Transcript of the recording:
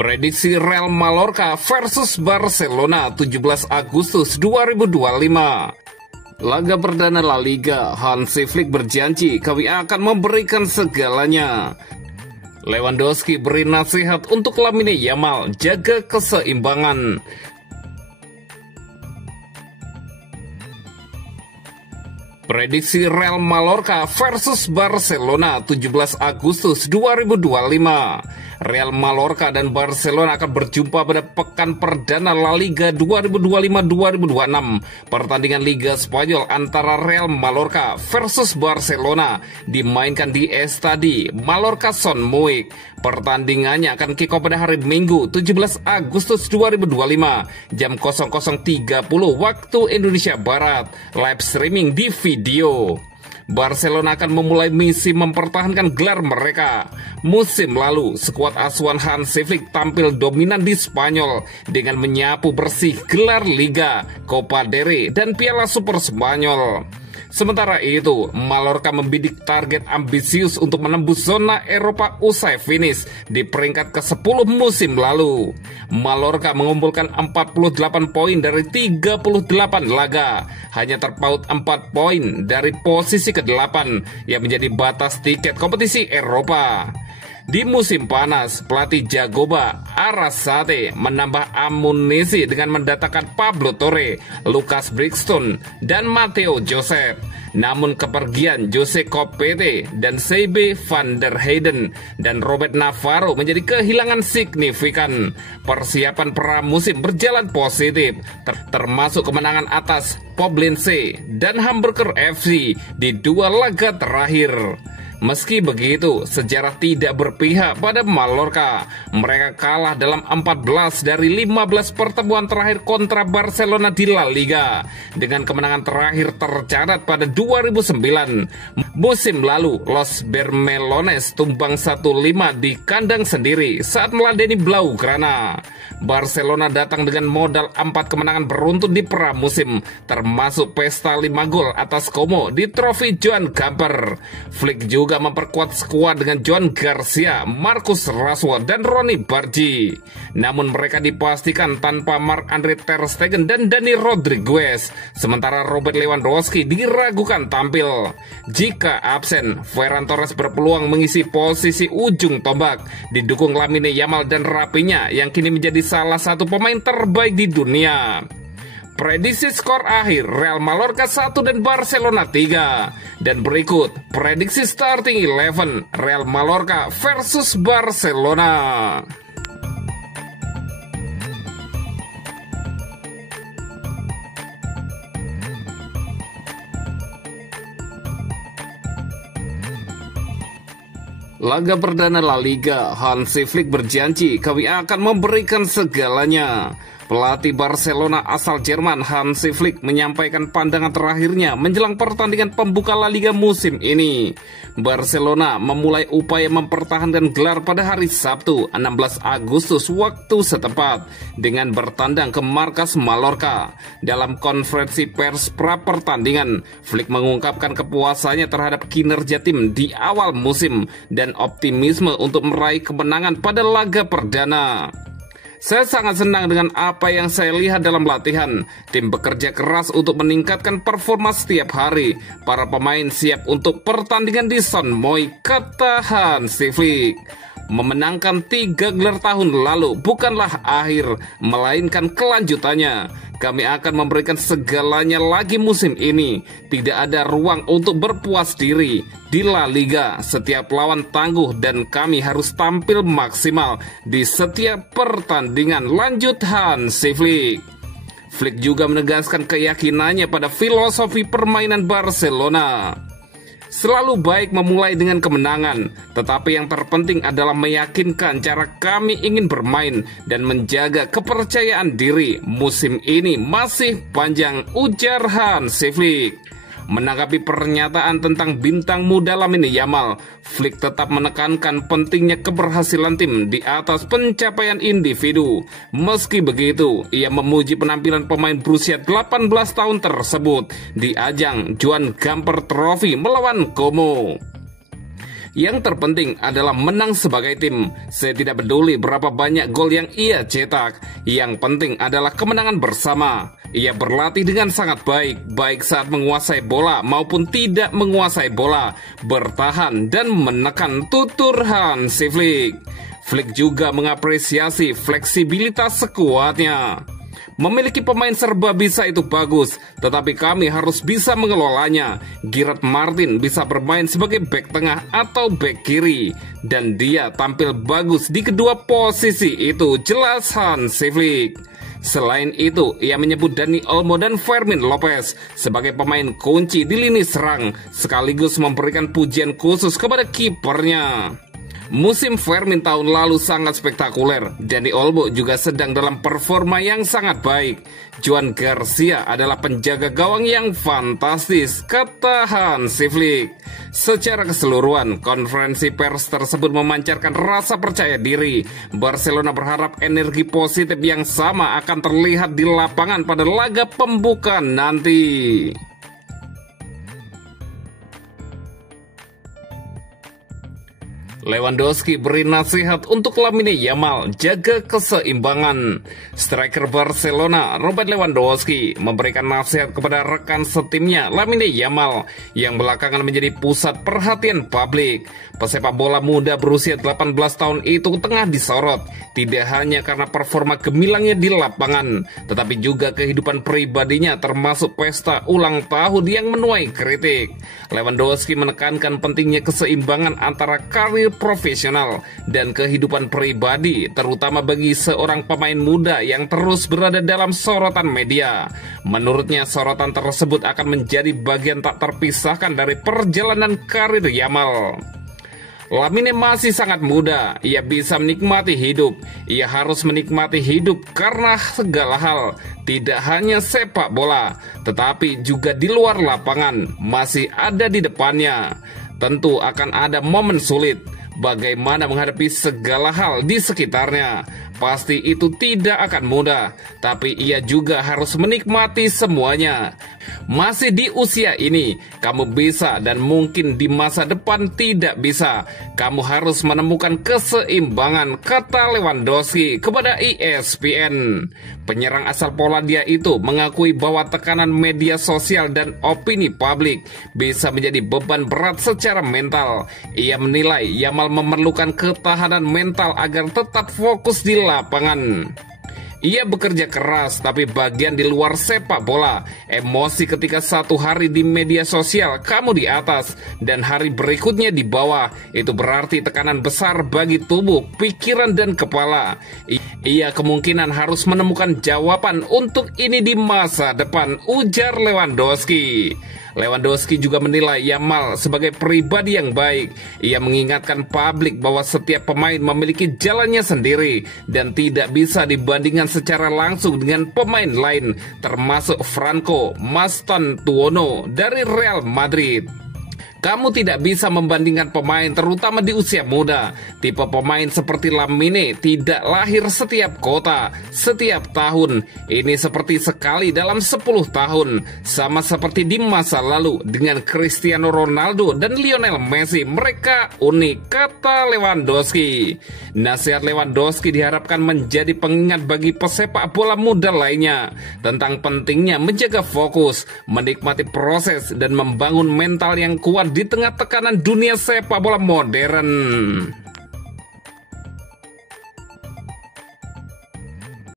Prediksi Real Mallorca versus Barcelona 17 Agustus 2025. Laga perdana La Liga, Hansi Flick berjanji kami akan memberikan segalanya. Lewandowski beri nasihat untuk Lamine Yamal, jaga keseimbangan. Prediksi Real Mallorca versus Barcelona 17 Agustus 2025. Real Mallorca dan Barcelona akan berjumpa pada pekan perdana La Liga 2025-2026. Pertandingan Liga Spanyol antara Real Mallorca versus Barcelona dimainkan di Estadi Mallorca Son Moix. Pertandingannya akan kick off pada hari Minggu 17 Agustus 2025 jam 00.30 waktu Indonesia Barat. Live streaming di video. Barcelona akan memulai misi mempertahankan gelar mereka. Musim lalu, skuad asuhan Hansi Flick tampil dominan di Spanyol dengan menyapu bersih gelar Liga, Copa del Rey, dan Piala Super Spanyol. Sementara itu, Mallorca membidik target ambisius untuk menembus zona Eropa usai finish di peringkat ke-10 musim lalu. Mallorca mengumpulkan 48 poin dari 38 laga, hanya terpaut 4 poin dari posisi ke-8 yang menjadi batas tiket kompetisi Eropa. Di musim panas, pelatih Jagoba Arrasate menambah amunisi dengan mendatangkan Pablo Torre, Lucas Brixton, dan Matteo Joseph. Namun kepergian Jose Copete dan Sebe van der Heyden dan Robert Navarro menjadi kehilangan signifikan. Persiapan pramusim berjalan positif, termasuk kemenangan atas Poblense dan Hamburger FC di 2 laga terakhir. Meski begitu, sejarah tidak berpihak pada Mallorca. Mereka kalah dalam 14 dari 15 pertemuan terakhir kontra Barcelona di La Liga. Dengan kemenangan terakhir tercatat pada 2009. Musim lalu, Los Bermelones tumbang 1-5 di kandang sendiri saat meladeni Blaugrana. Barcelona datang dengan modal 4 kemenangan beruntun di pramusim, termasuk pesta 5 gol atas Como di trofi Joan Gamper. Flick juga memperkuat skuad dengan Joan Garcia, Marcus Rashford, dan Ronny Bargi. Namun mereka dipastikan tanpa Marc-Andre ter Stegen dan Dani Rodriguez. Sementara Robert Lewandowski diragukan tampil. Jika absen, Ferran Torres berpeluang mengisi posisi ujung tombak, didukung Lamine Yamal dan Rafinha yang kini menjadi salah satu pemain terbaik di dunia. Prediksi skor akhir Real Mallorca 1 dan Barcelona 3. Dan berikut prediksi starting 11 Real Mallorca versus Barcelona. Laga perdana La Liga, Hansi Flick berjanji kami akan memberikan segalanya. Pelatih Barcelona asal Jerman Hansi Flick menyampaikan pandangan terakhirnya menjelang pertandingan pembuka La Liga musim ini. Barcelona memulai upaya mempertahankan gelar pada hari Sabtu 16 Agustus waktu setempat dengan bertandang ke markas Mallorca. Dalam konferensi pers pra pertandingan, Flick mengungkapkan kepuasannya terhadap kinerja tim di awal musim dan optimisme untuk meraih kemenangan pada laga perdana. Saya sangat senang dengan apa yang saya lihat dalam latihan. Tim bekerja keras untuk meningkatkan performa setiap hari. Para pemain siap untuk pertandingan di Son Moix, kata Hansi Flick. Memenangkan 3 gelar tahun lalu bukanlah akhir, melainkan kelanjutannya. Kami akan memberikan segalanya lagi musim ini. Tidak ada ruang untuk berpuas diri. Di La Liga, setiap lawan tangguh dan kami harus tampil maksimal di setiap pertandingan, lanjut Hansi Flick. Flick juga menegaskan keyakinannya pada filosofi permainan Barcelona. Selalu baik memulai dengan kemenangan, tetapi yang terpenting adalah meyakinkan cara kami ingin bermain dan menjaga kepercayaan diri. Musim ini masih panjang, ujar Hansi Flick. Menanggapi pernyataan tentang bintang muda Lamine Yamal, Flick tetap menekankan pentingnya keberhasilan tim di atas pencapaian individu. Meski begitu, ia memuji penampilan pemain berusia 18 tahun tersebut di ajang Joan Gamper Trophy melawan Como. Yang terpenting adalah menang sebagai tim. Saya tidak peduli berapa banyak gol yang ia cetak. Yang penting adalah kemenangan bersama. Ia berlatih dengan sangat baik, baik saat menguasai bola maupun tidak menguasai bola, bertahan dan menekan, tutur Hansi Flick. Flick juga mengapresiasi fleksibilitas skuadnya. Memiliki pemain serba bisa itu bagus, tetapi kami harus bisa mengelolanya. Gerard Martin bisa bermain sebagai bek tengah atau bek kiri, dan dia tampil bagus di kedua posisi itu, jelas Hansi Flick. Selain itu, ia menyebut Dani Olmo dan Fermin Lopez sebagai pemain kunci di lini serang, sekaligus memberikan pujian khusus kepada kipernya. Musim Fermin tahun lalu sangat spektakuler. Dani Olmo juga sedang dalam performa yang sangat baik. Joan Garcia adalah penjaga gawang yang fantastis, kata Hansi Flick. Secara keseluruhan, konferensi pers tersebut memancarkan rasa percaya diri. Barcelona berharap energi positif yang sama akan terlihat di lapangan pada laga pembuka nanti. Lewandowski beri nasihat untuk Lamine Yamal, jaga keseimbangan. Striker Barcelona Robert Lewandowski memberikan nasihat kepada rekan setimnya Lamine Yamal yang belakangan menjadi pusat perhatian publik. Pesepak bola muda berusia 18 tahun itu tengah disorot, tidak hanya karena performa gemilangnya di lapangan, tetapi juga kehidupan pribadinya termasuk pesta ulang tahun yang menuai kritik. Lewandowski menekankan pentingnya keseimbangan antara karir profesional dan kehidupan pribadi, terutama bagi seorang pemain muda yang terus berada dalam sorotan media. Menurutnya, sorotan tersebut akan menjadi bagian tak terpisahkan dari perjalanan karir Yamal. Lamine masih sangat muda, ia bisa menikmati hidup. Ia harus menikmati hidup karena segala hal, tidak hanya sepak bola, tetapi juga di luar lapangan, masih ada di depannya. Tentu akan ada momen sulit. Bagaimana menghadapi segala hal di sekitarnya, pasti itu tidak akan mudah, tapi ia juga harus menikmati semuanya. Masih di usia ini, kamu bisa dan mungkin di masa depan tidak bisa. Kamu harus menemukan keseimbangan, kata Lewandowski kepada ESPN. Penyerang asal Polandia itu mengakui bahwa tekanan media sosial dan opini publik bisa menjadi beban berat secara mental. Ia menilai Yamal memerlukan ketahanan mental agar tetap fokus di lapangan. Ia bekerja keras, tapi bagian di luar sepak bola. Emosi ketika satu hari di media sosial kamu di atas dan hari berikutnya di bawah, itu berarti tekanan besar bagi tubuh, pikiran, dan kepala. Ia kemungkinan harus menemukan jawaban untuk ini di masa depan, ujar Lewandowski. Lewandowski juga menilai Yamal sebagai pribadi yang baik. Ia mengingatkan publik bahwa setiap pemain memiliki jalannya sendiri dan tidak bisa dibandingkan secara langsung dengan pemain lain, termasuk Franco Mastantuono dari Real Madrid. Kamu tidak bisa membandingkan pemain terutama di usia muda. Tipe pemain seperti Lamine tidak lahir setiap kota, setiap tahun. Ini seperti sekali dalam 10 tahun. Sama seperti di masa lalu dengan Cristiano Ronaldo dan Lionel Messi. Mereka unik, kata Lewandowski. Nasihat Lewandowski diharapkan menjadi pengingat bagi pesepak bola muda lainnya tentang pentingnya menjaga fokus, menikmati proses, dan membangun mental yang kuat di tengah tekanan dunia sepak bola modern.